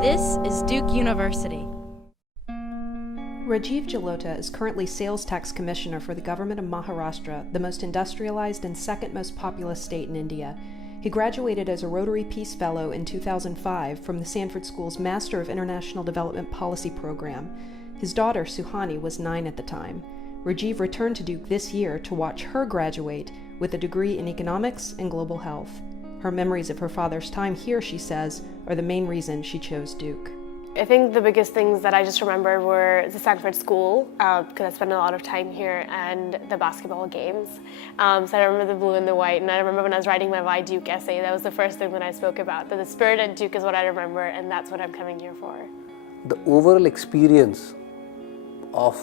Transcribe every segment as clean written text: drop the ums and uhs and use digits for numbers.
This is Duke University. Rajiv Jalota is currently Sales Tax Commissioner for the government of Maharashtra, the most industrialized and second most populous state in India. He graduated as a Rotary Peace Fellow in 2005 from the Sanford School's Master of International Development Policy program. His daughter, Suhani, was 9 at the time. Rajiv returned to Duke this year to watch her graduate with a degree in economics and global health. Her memories of her father's time here, she says, are the main reason she chose Duke. I think the biggest things that I just remember were the Sanford School, because I spent a lot of time here, and the basketball games. So I remember the blue and the white, and I remember when I was writing my Why Duke essay, that was the first thing that I spoke about, that the spirit at Duke is what I remember, and that's what I'm coming here for. The overall experience of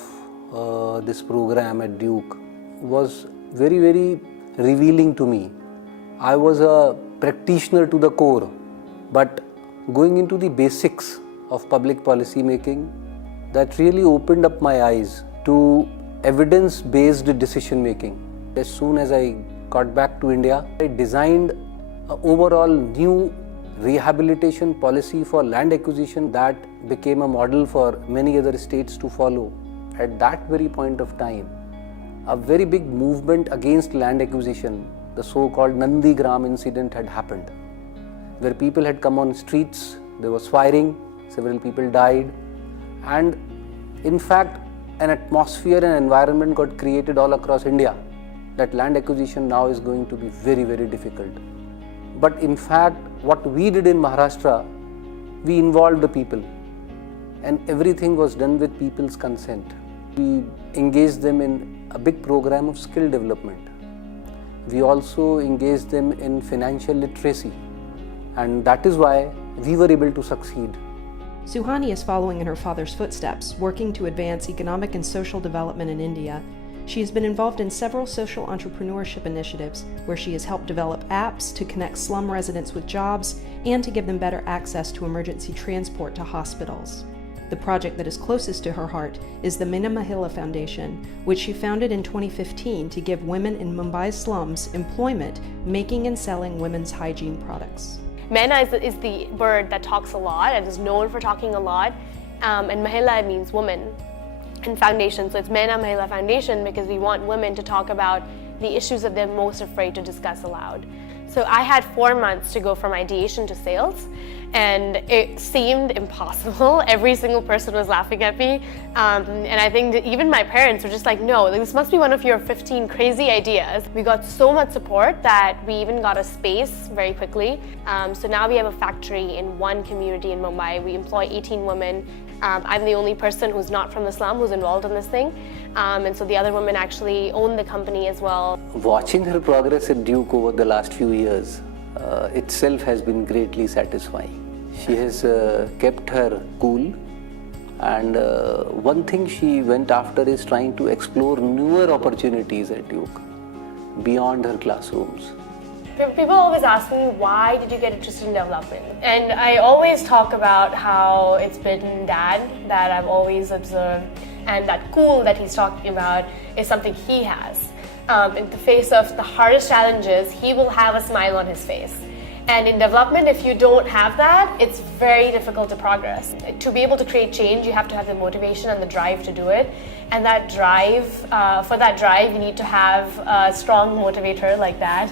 this program at Duke was very, very revealing to me. I was a practitioner to the core, but going into the basics of public policy making, that really opened up my eyes to evidence-based decision making. As soon as I got back to India, I designed an overall new rehabilitation policy for land acquisition that became a model for many other states to follow. At that very point of time, a very big movement against land acquisition, the so-called Nandigram incident, had happened, where people had come on streets, there was firing, several people died, and in fact an atmosphere and environment got created all across India that land acquisition now is going to be very, very difficult. But in fact, what we did in Maharashtra, we involved the people, and everything was done with people's consent. We engaged them in a big program of skill development. We also engaged them in financial literacy, and that is why we were able to succeed. Suhani is following in her father's footsteps, working to advance economic and social development in India. She has been involved in several social entrepreneurship initiatives where she has helped develop apps to connect slum residents with jobs and to give them better access to emergency transport to hospitals. The project that is closest to her heart is the Meena Mahila Foundation, which she founded in 2015 to give women in Mumbai's slums employment making and selling women's hygiene products. Mena is the bird that talks a lot and is known for talking a lot, and Mahila means woman, and foundation. So it's Meena Mahila Foundation because we want women to talk about the issues that they're most afraid to discuss aloud. So I had 4 months to go from ideation to sales, and it seemed impossible. Every single person was laughing at me, and I think that even my parents were just like, no, this must be one of your 15 crazy ideas. We got so much support that we even got a space very quickly. So now we have a factory in one community in Mumbai. We employ 18 women. I'm the only person who's not from the slum who's involved in this thing, and so the other women actually own the company as well. Watching her progress at Duke over the last few years itself has been greatly satisfying. She has kept her cool, and one thing she went after is trying to explore newer opportunities at Duke beyond her classrooms. People always ask me, why did you get interested in development? And I always talk about how it's been Dad that I've always observed, and that cool that he's talking about is something he has. In the face of the hardest challenges, he will have a smile on his face. And in development, if you don't have that, it's very difficult to progress. To be able to create change, you have to have the motivation and the drive to do it. And that drive, for that drive, you need to have a strong motivator like that.